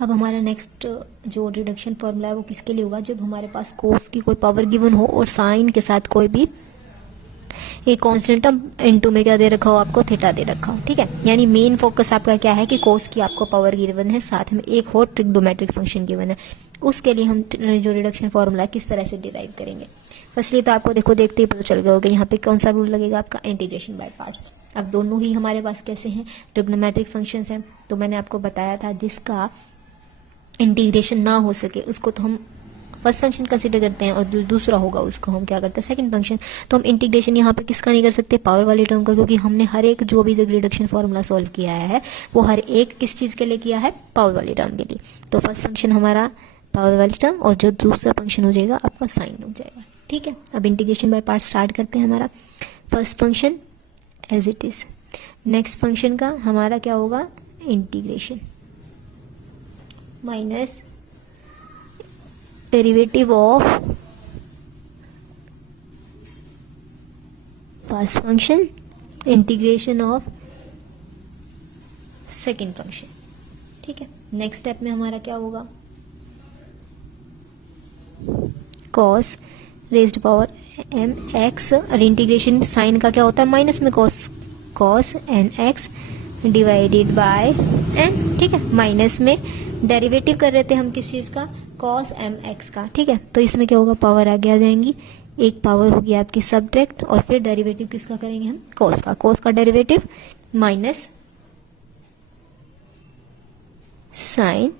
अब हमारा नेक्स्ट जो रिडक्शन फॉर्मूला है वो किसके लिए होगा, जब हमारे पास कोस की कोई पावर गिवन हो और साइन के साथ कोई भी एक कांस्टेंट टर्म इनटू में क्या दे रखा हो आपको, थीटा दे रखा हो, ठीक है। यानी मेन फोकस आपका क्या है कि कोस की आपको पावर गिवन है, साथ में एक और ट्रिग्नोमेट्रिक फंक्शन गिवन है, उसके लिए हम जो रिडक्शन फॉर्मूला किस तरह से डिराइव करेंगे। फर्स्टली तो आपको देखो देखते ही पता चल गया होगा यहाँ पे कौन सा रूल लगेगा आपका, इंटीग्रेशन बाय पार्ट्स। अब दोनों ही हमारे पास कैसे हैं, ट्रिग्नोमेट्रिक फंक्शंस हैं। तो मैंने आपको बताया था जिसका इंटीग्रेशन ना हो सके उसको तो हम फर्स्ट फंक्शन कंसीडर करते हैं और जो दूसरा होगा उसको हम क्या करते हैं, सेकंड फंक्शन। तो हम इंटीग्रेशन यहाँ पे किसका नहीं कर सकते, पावर वाली टर्म का, क्योंकि हमने हर एक जो भी रिडक्शन फॉर्मूला सॉल्व किया है वो हर एक किस चीज़ के लिए किया है, पावर वाली टर्म के लिए। तो फर्स्ट फंक्शन हमारा पावर वाली टर्म और जो दूसरा फंक्शन हो जाएगा आपका साइन हो जाएगा, ठीक है। अब इंटीग्रेशन बाय पार्ट स्टार्ट करते हैं। हमारा first function as it is, next function का हमारा क्या होगा, integration minus derivative of first function integration of second function, ठीक है। नेक्स्ट स्टेप में हमारा क्या होगा, cos raised power m x, और इंटीग्रेशन साइन का क्या होता है, माइनस में cos n x divided by n, ठीक है। माइनस में डेरिवेटिव कर रहे थे हम किस चीज़ का, कॉस एम एक्स का, ठीक है। तो इसमें क्या होगा, पावर आगे आ जाएंगी, एक पावर होगी आपकी सब्ट्रैक्ट और फिर डेरिवेटिव किसका करेंगे हम, कॉस का डेरिवेटिव माइनस साइन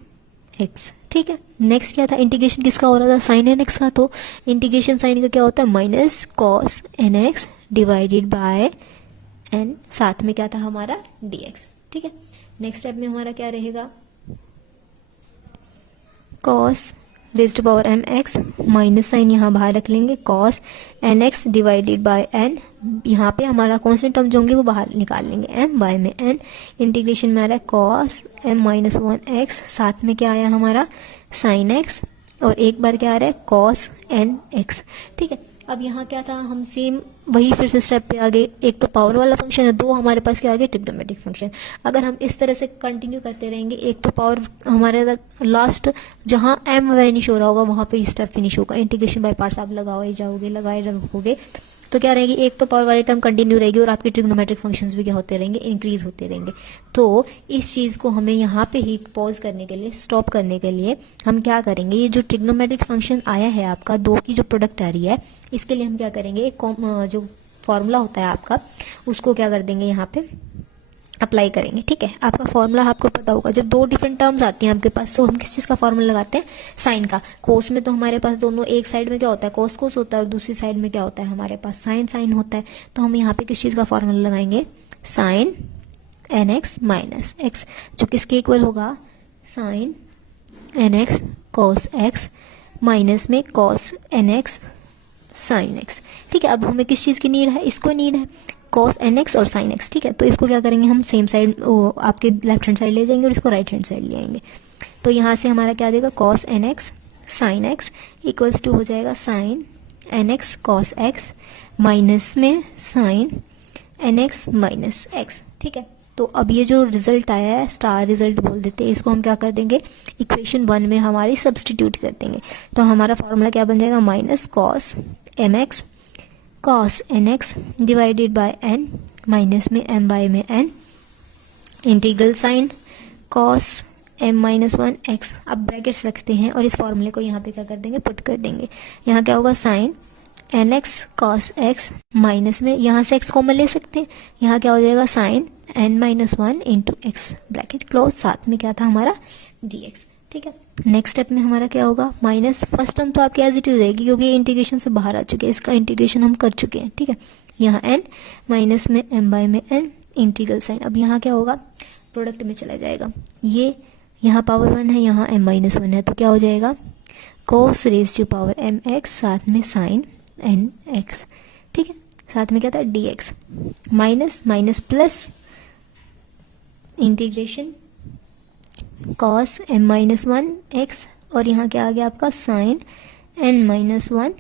एक्स, ठीक है। नेक्स्ट क्या था, इंटीग्रेशन किसका हो रहा था, साइन एन एक्स का। तो इंटीग्रेशन साइन का क्या होता है, minus cos n x divided by n, साथ में क्या था हमारा डी एक्स, ठीक है। नेक्स्ट स्टेप में हमारा क्या रहेगा, cos raised power m x, minus sine यहाँ बाहर रख लेंगे, cos n x divided by n, यहाँ पे हमारा कॉन्स्टेंट टर्म जो होंगे वो बाहर निकाल लेंगे, एम बाय में एन, इंटीग्रेशन में आ रहा है cos m minus one x, साथ में क्या आया हमारा साइन एक्स, और एक बार क्या आ रहा है कॉस एन एक्स, ठीक है। अब यहाँ क्या था, हम सेम वही फिर से स्टेप पे आगे, एक तो पावर वाला फंक्शन है, दो हमारे पास क्या आगे ट्रिग्नोमेट्रिक फंक्शन। अगर हम इस तरह से कंटिन्यू करते रहेंगे, एक तो पावर हमारे लास्ट जहाँ एम वैनिश हो रहा होगा वहाँ पे स्टेप फिनिश होगा, इंटीग्रेशन बाय पार्ट्स आप लगाए जाओगे, लगाए रखोगे, तो क्या रहेगी, एक तो पावर वाली टर्म कंटिन्यू रहेगी और आपके ट्रिग्नोमेट्रिक फंक्शंस भी क्या होते रहेंगे, इंक्रीज होते रहेंगे। तो इस चीज़ को हमें यहाँ पे ही पॉज करने के लिए, स्टॉप करने के लिए हम क्या करेंगे, ये जो ट्रिग्नोमेट्रिक फंक्शन आया है आपका, दो की जो प्रोडक्ट आ रही है, इसके लिए हम क्या करेंगे, एक जो फॉर्मूला होता है आपका उसको क्या कर देंगे, यहाँ पे अप्लाई करेंगे, ठीक है। आपका फॉर्मूला आपको पता होगा, जब दो डिफरेंट टर्म्स आती हैं आपके पास तो हम किस चीज़ का फॉर्मूला लगाते हैं, साइन का। कोस में तो हमारे पास दोनों, एक साइड में क्या होता है कोस कोस होता है और दूसरी साइड में क्या होता है हमारे पास साइन साइन होता है। तो हम यहाँ पे किस चीज़ का फॉर्मूला लगाएंगे, sine n x minus x, जो किसके इक्वल होगा, sine n x cos x minus में cos n x sine x, ठीक है। अब हमें किस चीज़ की नीड है, इसको नीड है कॉस एन एक्स और साइन एक्स, ठीक है। तो इसको क्या करेंगे हम, सेम साइड आपके लेफ्ट हैंड साइड ले जाएंगे और इसको राइट हैंड साइड ले आएंगे। तो यहाँ से हमारा क्या आ जाएगा, cos n x sine x equals to हो जाएगा sine n x cos x minus में sine n x minus x, ठीक है। तो अब ये जो रिजल्ट आया है, स्टार रिजल्ट बोल देते हैं इसको, हम क्या कर देंगे, इक्वेशन 1 में हमारी सब्सटीट्यूट कर देंगे। तो हमारा फॉर्मूला क्या बन जाएगा, minus cos m x cos n x divided by n, minus में एम बाय में n, integral sine cos m minus one x. अब ब्रैकेट्स रखते हैं और इस फॉर्मूले को यहाँ पे क्या कर देंगे, पुट कर देंगे। यहाँ क्या होगा, sine n x cos x minus में, यहाँ से एक्स कॉमन ले सकते हैं, यहाँ क्या हो जाएगा sine n minus one into x, bracket close, साथ में क्या था हमारा डी एक्स, ठीक है। नेक्स्ट स्टेप में हमारा क्या होगा, माइनस फर्स्ट टर्म तो आपकी एज इट इज रहेगी क्योंकि इंटीग्रेशन से बाहर आ चुके हैं, इसका इंटीग्रेशन हम कर चुके हैं, ठीक है। यहाँ एन माइनस में एम बाय में एन, इंटीग्रल साइन, अब यहाँ क्या होगा, प्रोडक्ट में चला जाएगा, ये यहाँ पावर 1 है, यहाँ एम माइनस 1 है, तो क्या हो जाएगा cos raise to power m x, साथ में साइन एन एक्स, ठीक है। साथ में क्या था d x, minus minus plus integration cos m minus one x, और यहाँ क्या आ गया आपका sine n minus one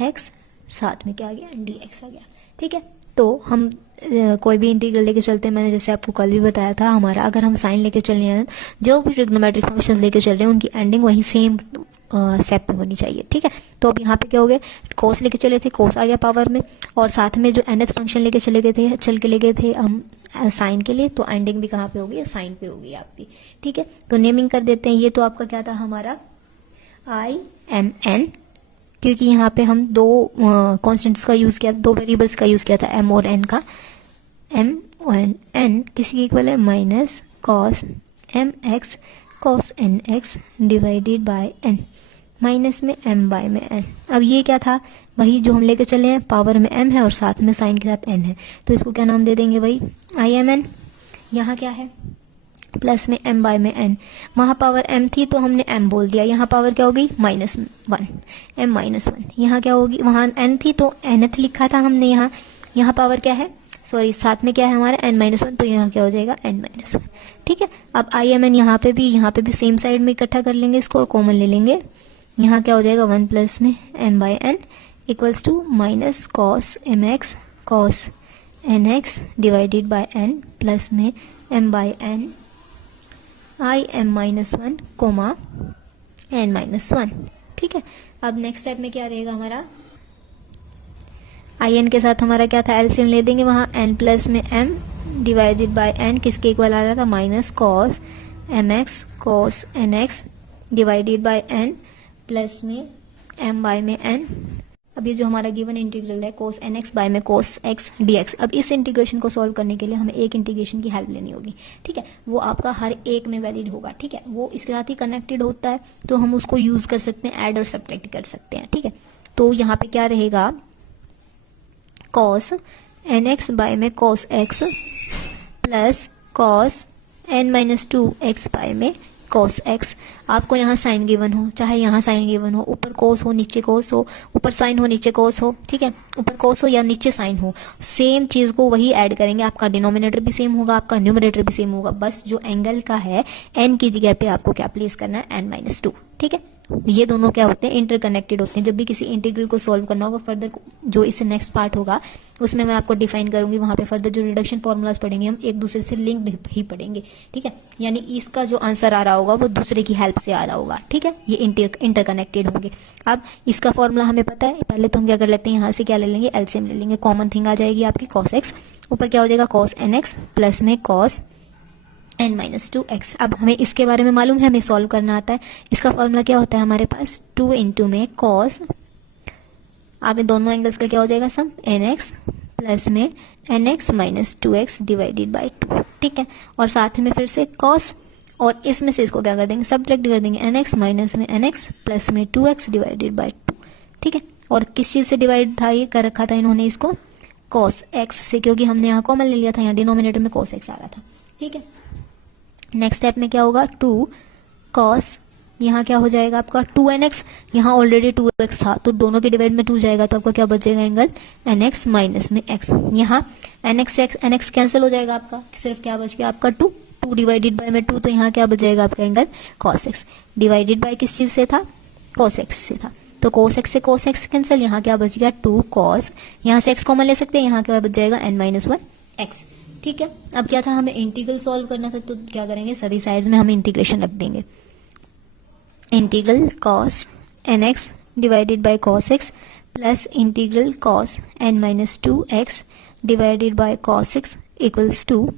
x, साथ में क्या आ गया डी एक्स आ गया, ठीक है। तो हम कोई भी इंटीग्रल लेके चलते हैं, मैंने जैसे आपको कल भी बताया था, हमारा अगर हम साइन लेके चल रहे हैं, जो भी ट्रिग्नोमेट्रिक फंक्शंस लेके चल रहे हैं उनकी एंडिंग वही सेम स्टेप में होनी चाहिए, ठीक है। तो अब यहाँ पे क्या हो गया, कोस लेके चले थे, कोस आ गया पावर में, और साथ में जो nth फंक्शन लेके चले गए थे हम साइन के लिए, तो एंडिंग भी कहाँ पे होगी, साइन पे होगी आपकी, ठीक है। तो नेमिंग कर देते हैं। ये तो आपका क्या था हमारा IMN, क्योंकि यहाँ पे हम दो कॉन्स्टेंट्स का यूज किया, दो वेरिएबल्स का यूज किया था, m और n का। m और n किसकी इक्वल है, minus cos mx cos nx divided by n, minus में m बाय में n। अब ये क्या था, वही जो हम लेके चले हैं, पावर में m है और साथ में साइन के साथ n है, तो इसको क्या नाम दे देंगे भाई, IMN। यहाँ क्या है, प्लस में m बाय में n, वहाँ पावर m थी तो हमने m बोल दिया, यहाँ पावर क्या हो गई, -1, m -1। यहाँ क्या होगी, वहाँ n थी तो nth लिखा था हमने, यहाँ पावर क्या है, सॉरी साथ में क्या है हमारा n-1, तो यहाँ क्या हो जाएगा n-1, ठीक है। अब IMN यहाँ पे भी सेम साइड में इकट्ठा कर लेंगे, इसको कॉमन ले लेंगे, यहाँ क्या हो जाएगा 1 प्लस में m by n equals to minus cos mx cos nx divided by n plus में m by n IM-1 comma n-1, ठीक है। अब नेक्स्ट स्टेप में क्या रहेगा हमारा, IN के साथ हमारा क्या था, एलसीएम ले देंगे, वहाँ n प्लस में m डिवाइडेड बाय n किसके इक्वल आ रहा था, minus cos mx cos nx divided by n plus में m बाय में n। अब ये जो हमारा गिवन इंटीग्रल है कोस nx बाय में कोस x dx, अब इस इंटीग्रेशन को सॉल्व करने के लिए हमें एक इंटीग्रेशन की हेल्प लेनी होगी, ठीक है। वो आपका हर एक में वैलिड होगा, ठीक है, वो इसके साथ ही कनेक्टेड होता है, तो हम उसको यूज कर सकते हैं, ऐड और सब्ट्रैक्ट कर सकते हैं, ठीक है। तो यहाँ पे क्या रहेगा, कॉस nx बाय में cos x plus cos n-2x by में कॉस x। आपको यहाँ साइन गिवन हो, चाहे यहाँ साइन गिवन हो, ऊपर कोस हो नीचे कोस हो, ऊपर साइन हो नीचे कोस हो, ठीक है, ऊपर कोस हो या नीचे साइन हो, सेम चीज़ को वही ऐड करेंगे, आपका डिनोमिनेटर भी सेम होगा, आपका न्यूमरेटर भी सेम होगा, बस जो एंगल का है n की जगह पे आपको क्या प्लेस करना है, n-2, ठीक है। ये दोनों क्या होते हैं, इंटरकनेक्टेड होते हैं। जब भी किसी इंटीग्रल को सॉल्व करना होगा, फर्दर जो इससे नेक्स्ट पार्ट होगा उसमें मैं आपको डिफाइन करूंगी, वहां पे फर्दर जो रिडक्शन फॉर्मूलाज पढ़ेंगे हम एक दूसरे से लिंक्ड ही पढ़ेंगे, ठीक है। यानी इसका जो आंसर आ रहा होगा वो दूसरे की हेल्प से आ रहा होगा, ठीक है, ये इंटरकनेक्टेड होंगे। अब इसका फॉर्मूला हमें पता है, पहले तो हम क्या कर लेते हैं, यहाँ से क्या ले लेंगे, एलसीएम ले लेंगे, कॉमन थिंग आ जाएगी आपकी कॉस एक्स, ऊपर क्या हो जाएगा कॉस nx प्लस में कॉस n-2x। अब हमें इसके बारे में मालूम है, हमें सॉल्व करना आता है। इसका फॉर्मूला क्या होता है हमारे पास, 2 इंटू में कॉस, आप दोनों एंगल्स का क्या हो जाएगा सम, nx प्लस में nx-2x डिवाइडेड बाई 2, ठीक है, और साथ में फिर से कॉस, और इसमें से इसको क्या कर देंगे, सब्ट्रैक्ट कर देंगे, nx माइनस में nx प्लस में 2x डिवाइडेड बाई 2, ठीक है। और किस चीज़ से डिवाइड था, ये कर रखा था इन्होंने इसको कॉस x से, क्योंकि हमने यहाँ कॉमन ले लिया था, यहाँ डिनोमिनेटर में कॉस x आ रहा था, ठीक है। नेक्स्ट स्टेप में क्या होगा, 2 कॉस, यहाँ क्या हो जाएगा आपका 2nx, यहाँ ऑलरेडी 2x था तो दोनों के डिवाइड में 2 जाएगा, तो आपका क्या बचेगा एंगल nx माइनस में x। यहाँ nx से nx कैंसिल हो जाएगा, आपका सिर्फ क्या बच गया आपका 2 डिवाइडेड बाय में 2, तो यहाँ क्या बच जाएगा आपका angle cos x divided by किस चीज से था, cos x से था, तो cos x से cos x कैंसिल, यहाँ क्या बच गया 2 cos, यहाँ से x कॉमन ले सकते हैं, यहाँ क्या बच जाएगा n-1x, ठीक है। अब क्या था, हमें इंटीग्रल सॉल्व करना था, तो क्या करेंगे, सभी साइड्स में हम इंटीग्रेशन रख देंगे, integral cos nx divided by cos x plus integral cos n-2x divided by cos x equals to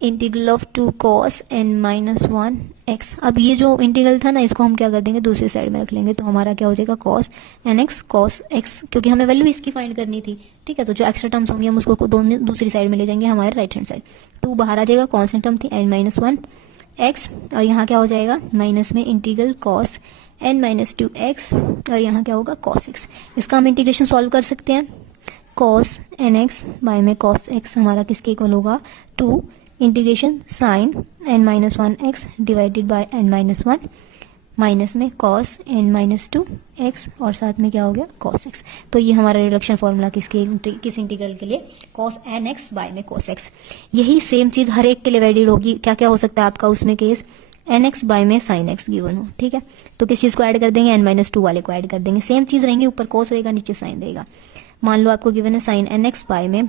integral of 2 cos n-1x। अब ये जो इंटीग्रल था ना, इसको हम क्या कर देंगे, दूसरी साइड में रख लेंगे, तो हमारा क्या हो जाएगा cos nx cos x, क्योंकि हमें वैल्यू इसकी फाइंड करनी थी, ठीक है। तो जो एक्स्ट्रा टर्म्स होंगे हम उसको दोनों दूसरी साइड में ले जाएंगे, हमारे राइट हैंड साइड, 2 बाहर आ जाएगा, कॉन्स्टेंट टर्म थी n-1x, और यहाँ क्या हो जाएगा माइनस में इंटीग्रल cos n-2x, और यहाँ क्या होगा cos x। इसका हम इंटीग्रेशन सॉल्व कर सकते हैं, cos nx बाय में cos x हमारा किसके इक्वल होगा, 2 integration sine n-1x divided by n-1 minus में cos n-2x, और साथ में क्या हो गया cos x। तो ये हमारा रिडक्शन फॉर्मूला किस इंटीग्रल के लिए, cos nx बाय में cos x। यही सेम चीज हर एक के लिए वैलिड होगी। क्या क्या हो सकता है आपका उसमें केस, nx बाय में sin x गिवन हो, ठीक है, तो किस चीज को ऐड कर देंगे, n-2 वाले को ऐड कर देंगे, सेम चीज रहेंगी, ऊपर cos रहेगा नीचे sin रहेगा। मान लो आपको गिवन है sin nx बाय में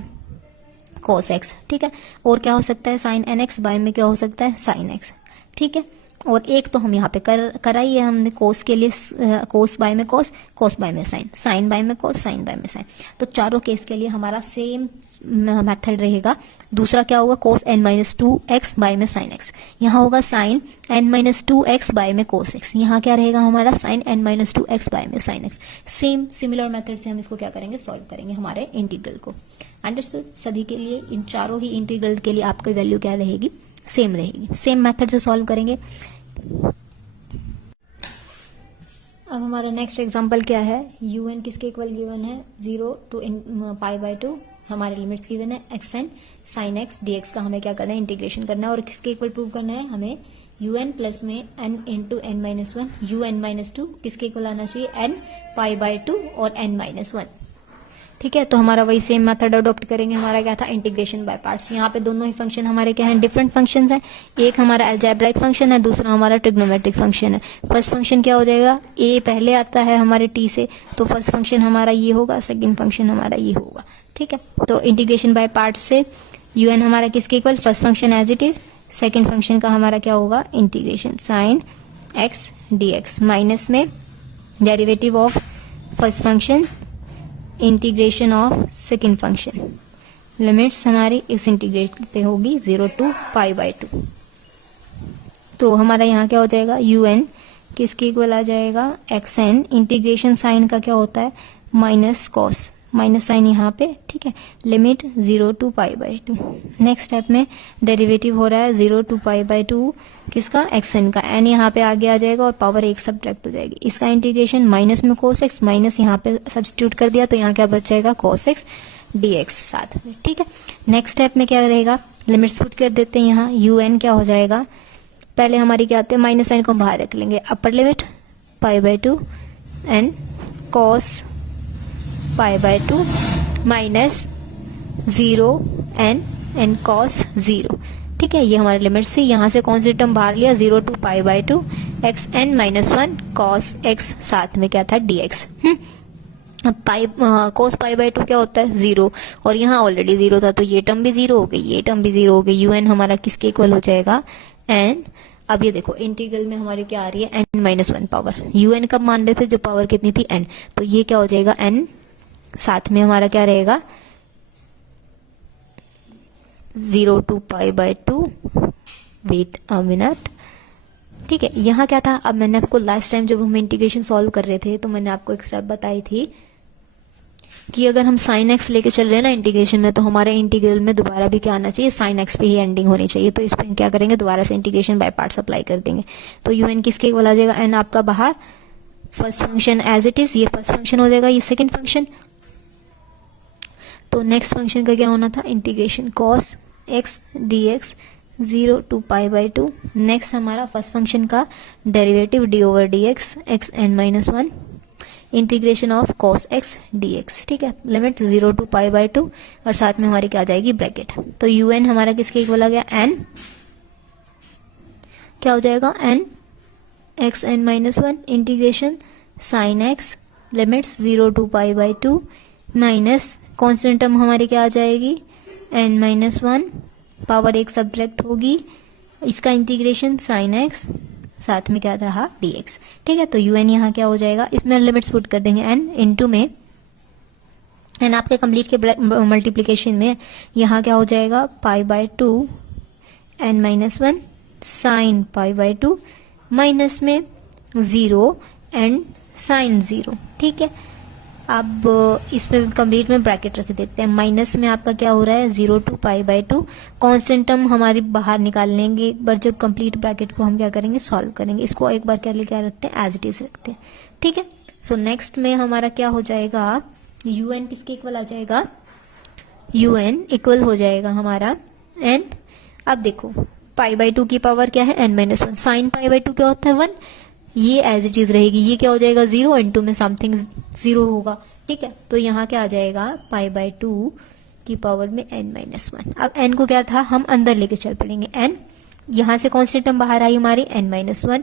cos x, ठीक है। और क्या हो सकता है sin nx, बाय में क्या हो सकता है sin x, ठीक है। और एक तो हम यहाँ पे करा ही है हमने कोस के लिए, कोस बाय में कोस, कोस बाय में साइन, साइन बाय में कोस, साइन बाय में साइन। तो चारों केस के लिए हमारा सेम मेथड रहेगा। दूसरा क्या होगा, कोस n माइनस 2x बाय में साइन x, यहाँ होगा sign n minus 2x by में कोस x, यहाँ क्या रहेगा हमारा sine n minus 2x by में sine x। Same similar method से हम इसको क्या करेंगे, सॉल्व करेंगे हमारे इंटीग्रल को। अंडरस्टूड? सभी के लिए, इन चारों ही इंटीग्रल के लिए आपकी वैल्यू क्या रहेगी, सेम रहेगी। सेम मेथड से सॉल्व करेंगे। अब हमारा नेक्स्ट एग्जांपल क्या है, un किसके इक्वल गिवन है, 0 to पाई बाय 2, हमारे लिमिट्स गिवन है x n sin x dx का हमें क्या करना है, इंटीग्रेशन करना है। और किसके इक्वल प्रूव करना है हमें, un प्लस में n into n minus 1 un minus 2 किसके इक्वल आना चाहिए, n पाई बाय 2 और n माइनस 1, ठीक है। तो हमारा वही सेम मेथड अडॉप्ट करेंगे। हमारा क्या था, इंटीग्रेशन बाय पार्ट्स। यहाँ पे दोनों ही फंक्शन हमारे क्या हैं, डिफरेंट फंक्शंस हैं। एक हमारा अलजेब्राइक फंक्शन है, दूसरा हमारा ट्रिग्नोमेट्रिक फंक्शन है। फर्स्ट फंक्शन क्या हो जाएगा, a पहले आता है हमारे t से, तो फर्स्ट फंक्शन हमारा ये होगा, सेकंड फंक्शन हमारा ये होगा, ठीक है। तो इंटीग्रेशन बाय पार्ट्स से un हमारा किसके equal, first function as it is, second function का हमारा क्या होगा, integration sine x dx, minus में derivative of first function, integration of second function. Limits हमारी इस इंटीग्रेशन पे होगी 0 to पाई बाय 2। तो हमारा यहाँ क्या हो जाएगा, un किसके इक्वल आ जाएगा, xn, इंटीग्रेशन साइन का क्या होता है, माइनस कॉस, माइनस साइन यहाँ पे, ठीक है। Limit 0 to pi by 2। Next step में डेरिवेटिव हो रहा है 0 to पाई बाय 2 किसका, xn का, n यहाँ पे आगे आ जाएगा और पावर 1 सब्ट्रैक्ट हो जाएगी। इसका इंटीग्रेशन माइनस में cos x, माइनस यहाँ पे सब्स्टिट्यूट कर दिया तो यहाँ क्या बच जाएगा, cos x dx साथ में, ठीक है। नेक्स्ट स्टेप में क्या रहेगा, लिमिट्स पुट कर देते हैं। यहाँ un क्या हो जाएगा, पहले हमारी क्या आते हैं, माइनस साइन को बाहर रख लेंगे, upper limit pi by 2 n cos pi by 2 minus 0 n cos 0, ठीक है। ये हमारे लिमिट्स थी। यहाँ से कौन सी टर्म बाहर लिया, 0 to pi by 2 x n minus 1 cos x, साथ में क्या था, dx। अब पाई कोस पाई बाय 2 क्या होता है, 0, और यहाँ ऑलरेडी 0 था तो ये टर्म भी 0 हो गई, ये टर्म भी 0 हो गई। un हमारा किसके इक्वल हो जाएगा, n। अब ये देखो इंटीग्रल में हमारी क्या आ रही है, n माइनस 1 पावर, un कब मान रहे थे, जो पावर कितनी थी, n, तो ये क्या हो जाएगा, n, साथ में हमारा क्या रहेगा, 0 to pi by 2, wait a minute, ठीक है। यहाँ क्या था, अब मैंने आपको लास्ट टाइम जब हम इंटीग्रेशन सॉल्व कर रहे थे तो मैंने आपको एक स्टेप बताई थी कि अगर हम साइन एक्स लेके चल रहे हैं ना इंटीग्रेशन में, तो हमारे इंटीग्रल में दोबारा भी क्या आना चाहिए, साइन एक्स पे ही एंडिंग होनी चाहिए। तो इस पे क्या करेंगे, दोबारा से इंटीग्रेशन बाय पार्ट्स अप्लाई कर देंगे। तो un किसके इक्वल आ जाएगा, n आपका बाहर, first function as it is, ये फर्स्ट फंक्शन हो जाएगा, ये सेकेंड फंक्शन। तो नेक्स्ट फंक्शन का क्या होना था, integration cos x dx 0 to pi by 2। Next हमारा फर्स्ट फंक्शन का derivative d over dx x n minus 1, integration of cos x dx, ठीक है। लिमिट 0 to पाई बाय 2 और साथ में हमारी क्या आ जाएगी, ब्रैकेट। तो un हमारा किसके इक्वल आ गया, n क्या हो जाएगा, n x n minus 1 integration sine x, limits 0 to pi by 2 minus constant term हमारी क्या आ जाएगी, n माइनस 1, पावर 1 सब्ट्रैक्ट होगी, इसका इंटीग्रेशन साइन एक्स, साथ में क्या रहा, dx, ठीक है। तो un यहाँ क्या हो जाएगा, इसमें लिमिट्स पुट कर देंगे, n इंटू में n आपके कंप्लीट के मल्टीप्लीकेशन में यहाँ क्या हो जाएगा, पाई by 2 n minus 1 sine pi by 2 minus में 0 एंड साइन 0, ठीक है। अब इसमें कंप्लीट में ब्रैकेट रख देते हैं। माइनस में आपका क्या हो रहा है, 0 to pi by 2, constant term हमारी बाहर निकाल लेंगे एक बार, जब कंप्लीट ब्रैकेट को हम क्या करेंगे, सॉल्व करेंगे। इसको एक बार क्या रखते हैं, एज इट इज रखते हैं, ठीक है। सो नेक्स्ट में हमारा क्या हो जाएगा, un किसके इक्वल आ जाएगा, un इक्वल हो जाएगा हमारा n। अब देखो पाई बाय 2 की पावर क्या है, n minus 1, sine pi by 2 क्या होता है, 1, ये एज इट इज रहेगी, ये क्या हो जाएगा, 0 इंटू में समथिंग 0 होगा, ठीक है। तो यहाँ क्या आ जाएगा, पाई बाय 2 की पावर में n माइनस 1। अब n को क्या था, हम अंदर लेके चल पड़ेंगे, n यहाँ से कॉन्स्टेंट टर्म बाहर आई हमारी, n माइनस 1,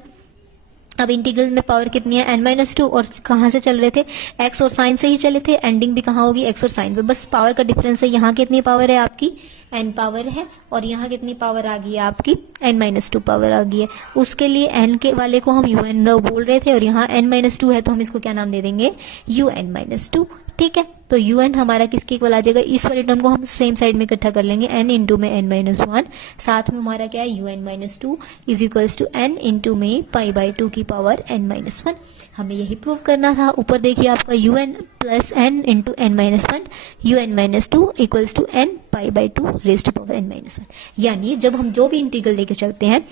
अब इंटीग्रल में पावर कितनी है n-2 और कहाँ से चल रहे थे x और साइन से ही चले थे, एंडिंग भी कहाँ होगी x और साइन पे, बस पावर का डिफरेंस है। यहाँ कितनी पावर है आपकी n पावर है और यहाँ कितनी पावर आ गई है आपकी n-2 पावर आ गई है। उसके लिए n के वाले को हम un बोल रहे थे और यहाँ n-2 है तो हम इसको क्या नाम दे देंगे un-2, ठीक है। तो un हमारा किसके इक्वल आ जाएगा, इस वाले टर्म को हम सेम साइड में इकट्ठा कर लेंगे n इंटू में n-1, साथ में हमारा क्या है un-2 is equals to n into में π/2 की पावर n-1। हमें यही प्रूव करना था। ऊपर देखिए आपका un plus n into n-1 un-2 equals to n π/2 raise to power n-1। यानी जब हम जो भी इंटीग्रल लेके चलते हैं,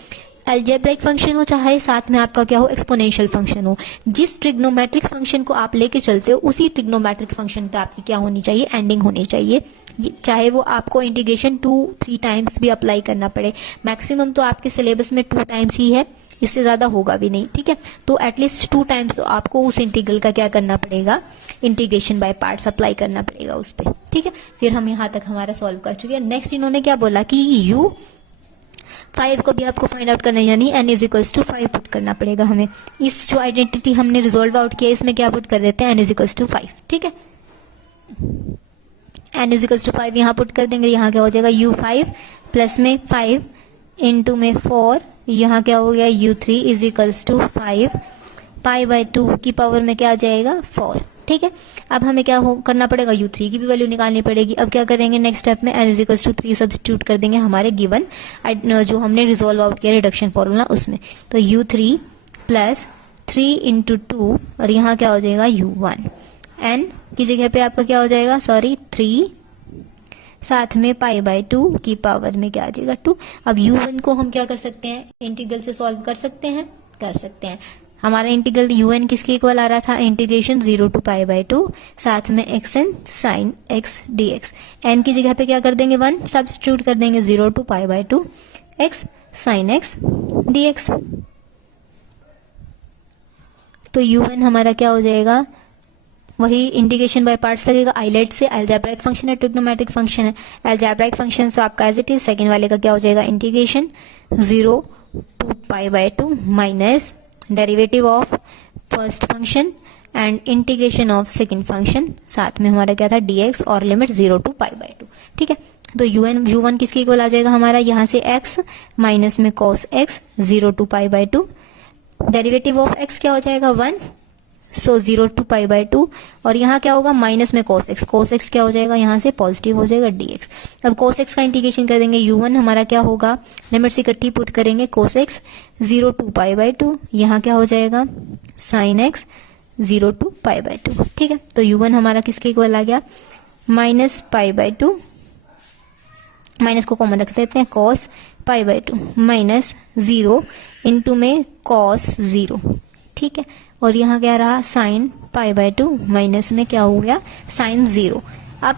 अलजेब्रिक फंक्शन हो चाहे साथ में आपका क्या हो एक्सपोनेंशियल फंक्शन हो, जिस ट्रिग्नोमेट्रिक फंक्शन को आप लेके चलते हो उसी ट्रिग्नोमेट्रिक फंक्शन पे आपकी क्या होनी चाहिए, एंडिंग होनी चाहिए। चाहे वो आपको इंटीग्रेशन 2-3 टाइम्स भी अप्लाई करना पड़े, मैक्सिमम तो आपके सिलेबस में 2 टाइम्स ही है, इससे ज्यादा होगा भी नहीं, ठीक है। तो एटलीस्ट 2 टाइम्स आपको उस इंटीग्रल का क्या करना पड़ेगा, इंटीग्रेशन बाय पार्ट्स अप्लाई करना पड़ेगा उस पर, ठीक है। फिर हम यहाँ तक हमारा सॉल्व कर चुके हैं। नेक्स्ट इन्होंने क्या बोला कि u5 को भी आपको फाइंड आउट करना है, यानी n is equals to 5 put करना पड़ेगा हमें। इस जो आइडेंटिटी हमने रिजोल्व आउट किया इसमें क्या पुट कर देते हैं, n इज इक्वल्स टू 5, ठीक है। n इज इक्वल्स टू 5 यहाँ पुट कर देंगे, यहाँ क्या हो जाएगा u5 प्लस में 5 इंटू में 4, यहाँ क्या हो गया u3 इज इक्वल्स टू 5 π/2 की पावर में क्या आ जाएगा 4, ठीक है। अब हमें क्या करना पड़ेगा, u3 की भी वैल्यू निकालनी पड़ेगी। अब क्या करेंगे नेक्स्ट स्टेप में n is equals to 3 substitute कर देंगे हमारे गिवन जो हमने रिजोल्व आउट किया रिडक्शन फॉर्मूला उसमें। तो u3 प्लस 3 इंटू 2 और यहाँ क्या हो जाएगा u1, n की जगह पे आपका क्या हो जाएगा 3 साथ में π/2 की पावर में क्या आ जाएगा 2। अब u1 को हम क्या कर सकते हैं, इंटीग्रल से सॉल्व कर सकते हैं। हमारा इंटीग्रल un किसके इक्वल आ रहा था, इंटीग्रेशन 0 टू π/2 साथ में xn sin x dx। n की जगह पे क्या कर देंगे 1 सब्स्टिट्यूट कर देंगे, 0 to π/2 x sin x dx। तो un हमारा क्या हो जाएगा, वही इंटीग्रेशन बाय पार्ट्स लगेगा। आइलेट से अलजेब्राइक फंक्शन है, ट्रिग्नोमेट्रिक फंक्शन है। अलजेब्राइक फंक्शन तो आपका एज इट इज, सेकेंड वाले का क्या हो जाएगा integration 0 to π/2 minus derivative of first function and integration of second function, साथ में हमारा क्या था dx और लिमिट 0 टू π/2, ठीक है। तो u1 किसके इक्वल आ जाएगा हमारा, यहाँ से x माइनस में cos x 0 to π/2, derivative of x क्या हो जाएगा 1, सो 0 टू π/2 और यहाँ क्या होगा माइनस में cos x क्या हो जाएगा यहाँ से पॉजिटिव हो जाएगा dx। अब cos x का इंटीग्रेशन कर देंगे, u1 हमारा क्या होगा, लिमिट्स इकट्ठी पुट करेंगे, cos x 0 टू π/2, यहाँ क्या हो जाएगा sin x 0 टू π/2, ठीक है। तो u1 हमारा किसके इक्वल आ गया, माइनस π/2, माइनस को कॉमन रख देते हैं, cos π/2 माइनस 0 इंटू में cos 0, ठीक है। और यहाँ क्या रहा साइन π/2 माइनस में क्या हो गया साइन 0। अब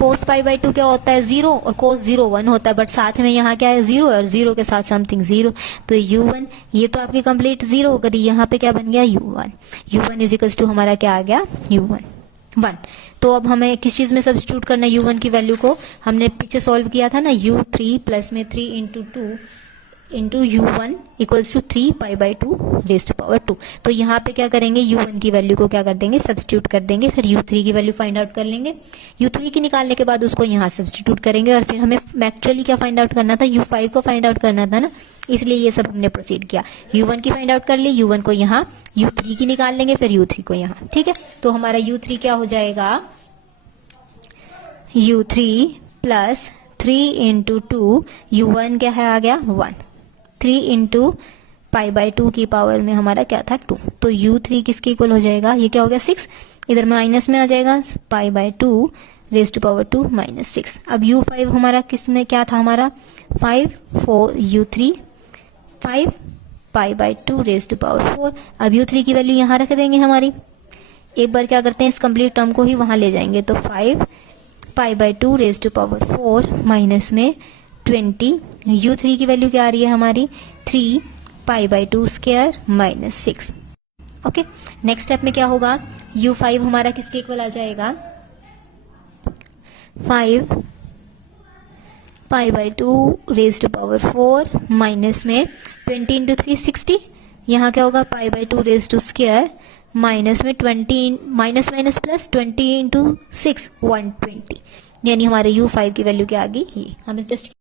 cos π/2 क्या होता है 0 और cos 0 1 होता है, बट साथ में यहाँ क्या है 0 और 0 के साथ समथिंग 0, तो u1 ये तो आपकी कंप्लीट 0 हो गई, यहाँ पे क्या बन गया u1 इज इक्वल्स टू हमारा क्या आ गया u1 1। तो अब हमें किस चीज में सब्स्टिट्यूट करना है, u1 की वैल्यू को हमने पीछे सॉल्व किया था ना, u3 प्लस में 3 into 2 into u1 equals to 3 π/2 raise to power 2। तो यहाँ पे क्या करेंगे u1 की वैल्यू को क्या कर देंगे सब्स्टिट्यूट कर देंगे, फिर u3 की वैल्यू फाइंड आउट कर लेंगे, u3 की निकालने के बाद उसको यहाँ सब्स्टिट्यूट करेंगे और फिर हमें एक्चुअली क्या फाइंड आउट करना था, u5 को फाइंड आउट करना था ना, इसलिए ये सब हमने प्रोसीड किया। u1 की फाइंड आउट कर ली, u1 को यहाँ, u3 की निकाल लेंगे, फिर u3 को यहाँ, ठीक है। तो हमारा u3 क्या हो जाएगा, u3 प्लस 3 इंटू 2, u1 क्या है आ गया 1, 3 इंटू π/2 की पावर में हमारा क्या था 2, तो u3 किसके इक्वल हो जाएगा, ये क्या हो गया 6, इधर माइनस में आ जाएगा π/2 रेज़ टू पावर 2 माइनस 6। अब u5 हमारा किस में क्या था हमारा 5 4 u3 5 π/2 रेज़ टू पावर 4। अब u3 की वैल्यू यहाँ रख देंगे हमारी, एक बार क्या करते हैं इस कंप्लीट टर्म को ही वहां ले जाएंगे, तो 5 π/2 रेज़ टू पावर 4 माइनस में 20, u3 की वैल्यू क्या आ रही है हमारी 3 π/2 square minus 6। Okay, next step में क्या होगा, u5 हमारा किसके इक्वल आ जाएगा 5 π/2 रेज़ टू पावर 4 माइनस में 20 इंटू 3 60, यहाँ क्या होगा, pi by 2 raise to square minus में 20 माइनस माइनस प्लस 20 इंटू 6 120, यानी हमारे u5 की वैल्यू क्या आ गई ये। हम इस जस्ट